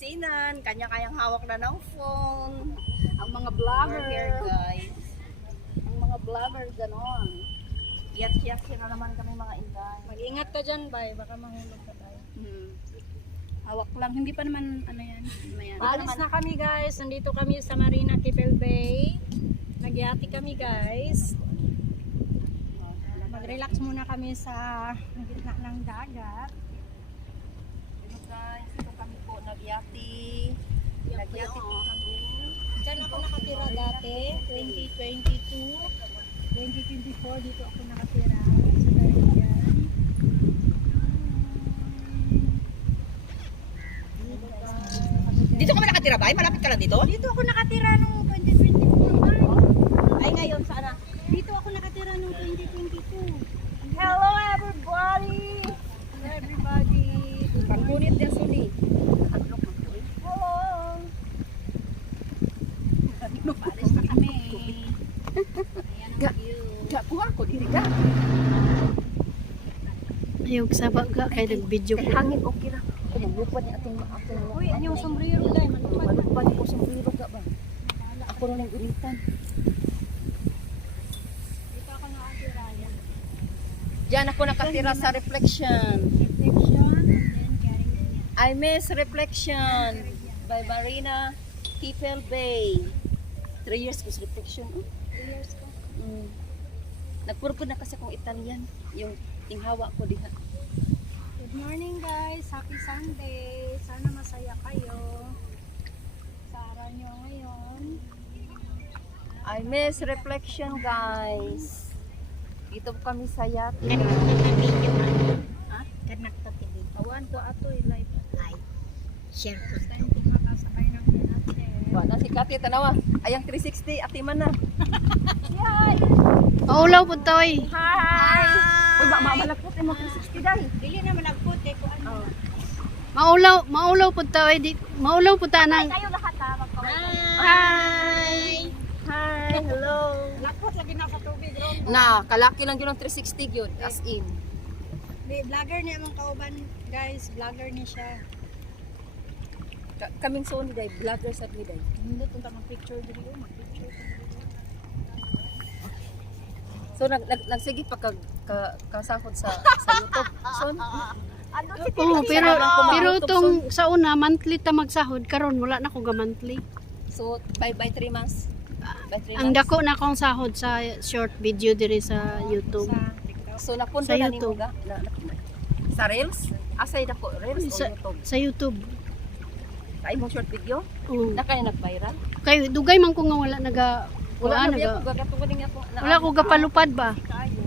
Sinan, kanya-kanyang hawak na ng phone. Ang mga We're vlogger. here, guys. Ang mga vlogger ganon. Yat-yat na naman kami mga inday. Mag-ingat ka dyan, bay. Baka mahulog ka tayo. Hawak lang, hindi pa naman ano yan. Mayan. Alis na kami, guys. Nandito kami sa Marina Kipel Bay. Nagyati kami, guys. Mag-relax muna kami sa gitna ng dagat. Hello guys, ito kami po nagyati. Nagyati po kami. Diyan ako nakatira dati, 2022, 2024, dito ako nakatira sa Caribbean. Dito ka ba nakatira ba? Malapit ka lang dito? Dito ako nakatira nung 2024. Ay ngayon, sana? Dito ako nakatira nung 2022. Hello everybody! Hello everybody. Panggunit din suni. Hello. Paalis na kami. Ayan ang view. Gakuha ko, diri ka. Ayog sa baga kay nag-video Kay ko. hangin, okay na. Kumulupad niya ating ating Uy, ano yung sombrero dai? Manupad. Malupad ko sa biro ka ba? Ako na lang initan. Dito ako nakatira. Diyan ako nakatira sa Reflection. Reflection and then Caribbean. I miss Reflection by Marina Kipel Bay. 3 years ko sa Reflection. 2 years ko. Nagpurpod na kasi akong Italian. Yung tinghawa ko diha. Good morning guys, happy Sunday. Sana masaya kayo sa araw nyo ngayon. I miss Reflection, guys. Dito po kami sa yate. Ha? Kanak ta TV. Awan ko ato live. Ay. Share ko. Time ko makasakay ng pinate. Wa na si Kati tanawa. Ayang 360 atiman na. Maulaw pud toy. Hi. Uy, malapot mo 360 dai. Dili naman nagput kay ko ano. Maulaw pud toy. Maulaw pud ta nang. Kayo lahat ha, magkaway. Hi. Hi. Hello. Nagput lagi na sa tubig ron. Na, kalaki lang yun ang 360 yun. As in. May vlogger niya among kauban, guys. Vlogger niya siya. Kaming soon day, vlogger sa day. Hindi tunta mag picture dili oh, mag picture. So nagsige pa kasahod sa YouTube. So ano si Oo, pero tong sa una monthly ta magsahod karon wala na ko ga monthly. So by 3 months. By 3 Ang months. dako na akong sahod sa short video diri sa YouTube. Sa TikTok. So napunta Sa na nimo YouTube. ga sa Reels? Asay dako Reels o Sa, YouTube. sa YouTube. Sa imong short video Oo. na kay nag-viral. Kay dugay man ko nga wala naga Wala na naga. ko gagatungin ako. Wala ko gapalupad ba? Kayo.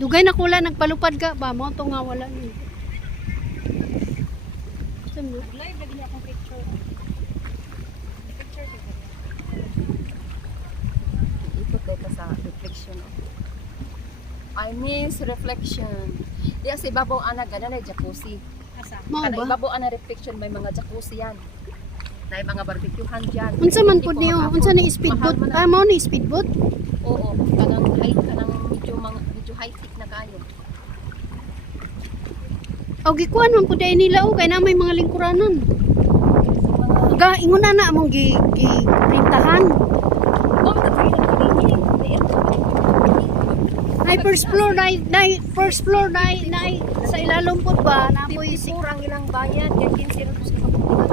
Dugay na ko wala nagpalupad ka ba? Mo to nga wala ni. Saan mo? Live lagi niya akong picture. Picture ko. Ikot kayo ka sa Reflection. I miss Reflection. Diya sa ibabaw ana gana na jacuzzi. Asa? Mao Kana ba? ibabaw ana Reflection may mga jacuzzi yan. Na mga barbecuehan diyan. Unsa man Hindi pud ko niyo? mag-afford. Unsa ni speedboat? Mahal man Ah, mao ni speedboat? Oo, kanang medyo high tech na kayo. Og gikuan man pud nila o kay na may mga lingkuranan. So mga Ga ingon na among gi printahan. Ay first floor first floor sa ilalom pud ba na apoy Kurang ilang bayad, yan 15 ra sa kabukiran.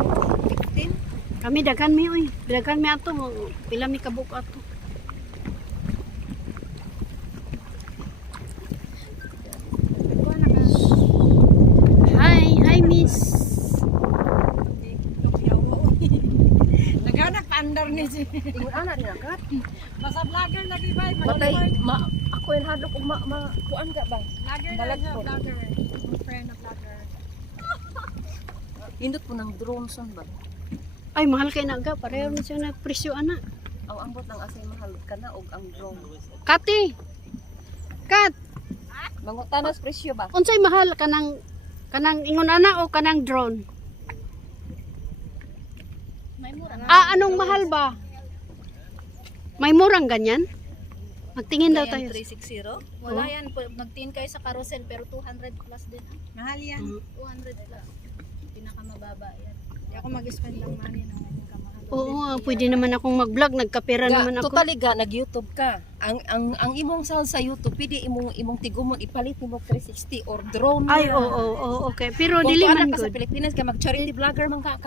15. kami daghan mi oy. Daghan mi ato mo pila mi kabuk ato. Hi miss. Naghanap andar ni si. Ingon ana din akat. Basta vlogger lagi ba? Matay ako yung hadlok og kuan ka ba? Vlogger na Balag siya, po. vlogger. Friend na vlogger. Indot po ng drone son ba? Ay mahal kay naga pareho na siya na presyo ana. Ang ambot ng asay mahal kana og ang drone. Kati. Kat, Mangutanos presyo ba? unsay mahal kanang ingon ana o kanang drone? May mura. Anong mahal ba? May murang ganyan? Magtingin daw tayo. 360. Wala yan. Nagtingin kayo sa carousel pero 200 plus din. Mahal yan. 200 plus. Pinakamababa yan. Di ako ako mag-spend ng money ng ganyan kamahal. Oo, pwede naman akong mag-vlog, nagkapera naman ako. Totally ga nag-YouTube ka. Ang imong sound sa YouTube, pwede imong tigumon ipalit mo 360 or drone. Ay, na. oo, okay. Pero Kung dili tuwa man ka sa good. Pilipinas ka mag-charity vlogger man ka.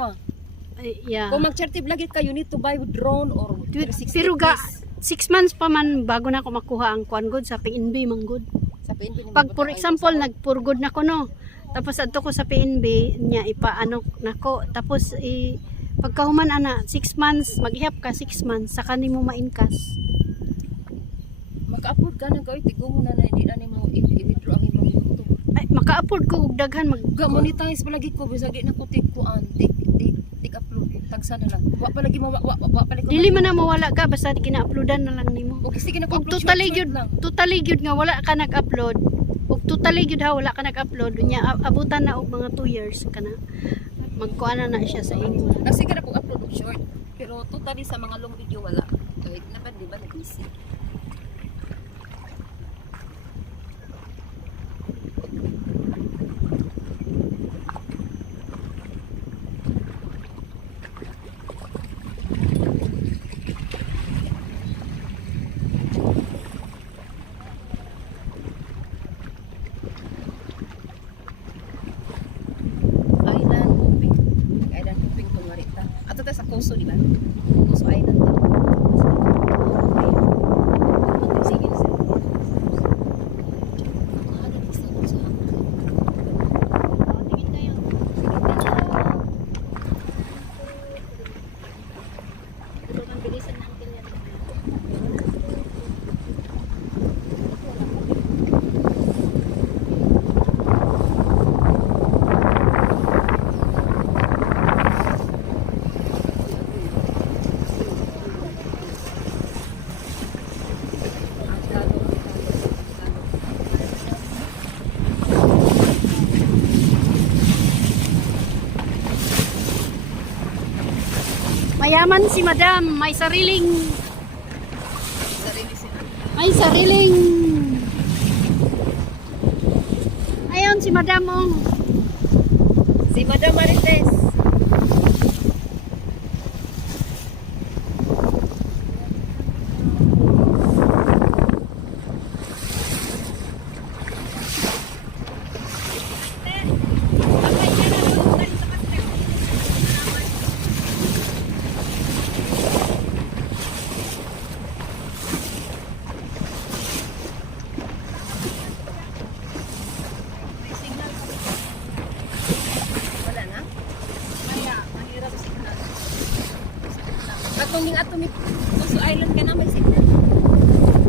Ay, yeah. Kung mag-charity vlogger ka, you need to buy drone or 360. Pero ga, piece. 6 months pa man bago na ako makuha ang kuan good sa PNB man good. Sa PNP ni Pag Mabuti for ay example, sa- nagpurgod na ko no. Tapos adto ko sa PNB niya ipaano nako. Tapos pagkahuman ana 6 months, maghihap ka 6 months saka nimo ma-incas. maka-upload ka na gawin tigumon na hindi na nimo i-withdraw ang imong YouTube. Ay, maka-afford ko og daghan mag Ga monetize palagi ko bisag na ko kuan tik upload tagsa na lang. Wa palagi mo wa palagi ko. Dili man na mawala ka basta kina-uploadan na lang nimo. Okay, sige na ko Ug upload totally gyud nga wala ka nag-upload. Ug totally gyud ha wala ka nag-upload unya abutan na og mga 2 years kana. Magkuana na siya sa inyo. Sige na ko upload og short. Pero totally sa mga long video wala. Kahit naman di ba nag-busy. Island hopping. Island hopping kung marita. Ato ta sa Coso, di ba? Coso Island. Okay, sige. Mayaman si Madam, may sariling Sarili sila. may sariling Ayon si Madam oh. Si Madam Marites. Wala na? Maya, mahirap signal. Atong ning Atomic Coso Island ka na may signal.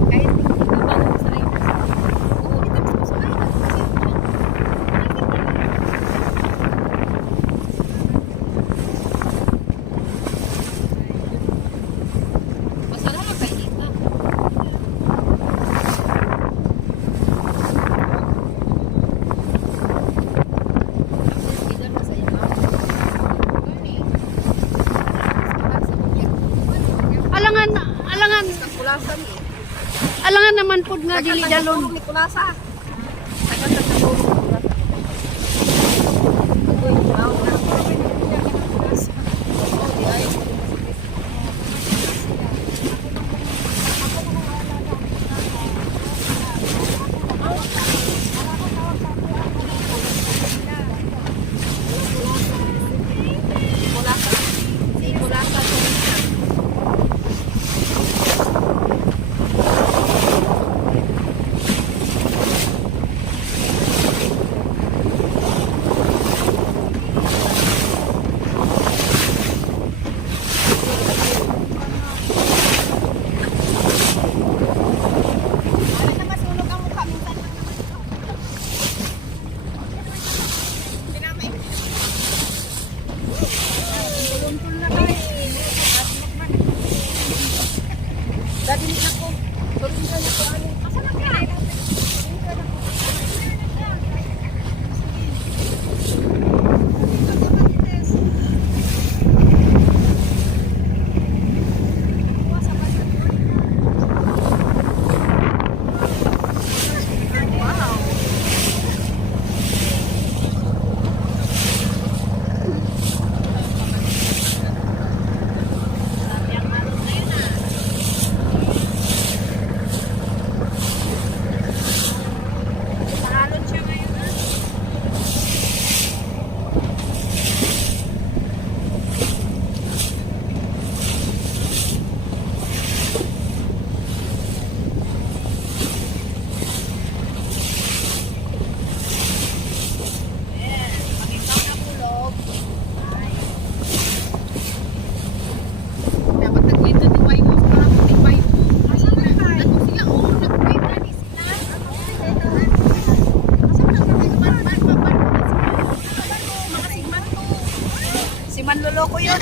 Kahit hindi ka ba na sa island. Oo, dito sa Coso Island. Masarap ang kainita. Signal masaya ba? Alangan Kulasan eh. alangan naman pud nga dili dalon. Ni kulasa. manloloko yun.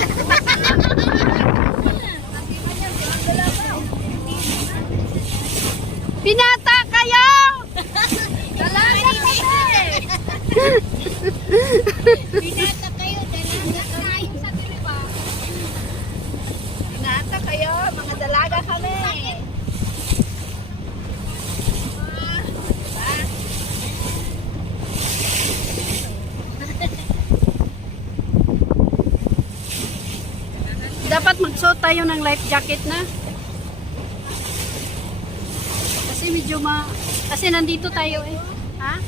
Binata kayo! Dalaga kami! Binata kayo, dalaga kayo sa tiriba. Binata kayo, mga dalaga kami. Dapat magsuot tayo ng life jacket na. Kasi medyo kasi nandito tayo eh. Ha?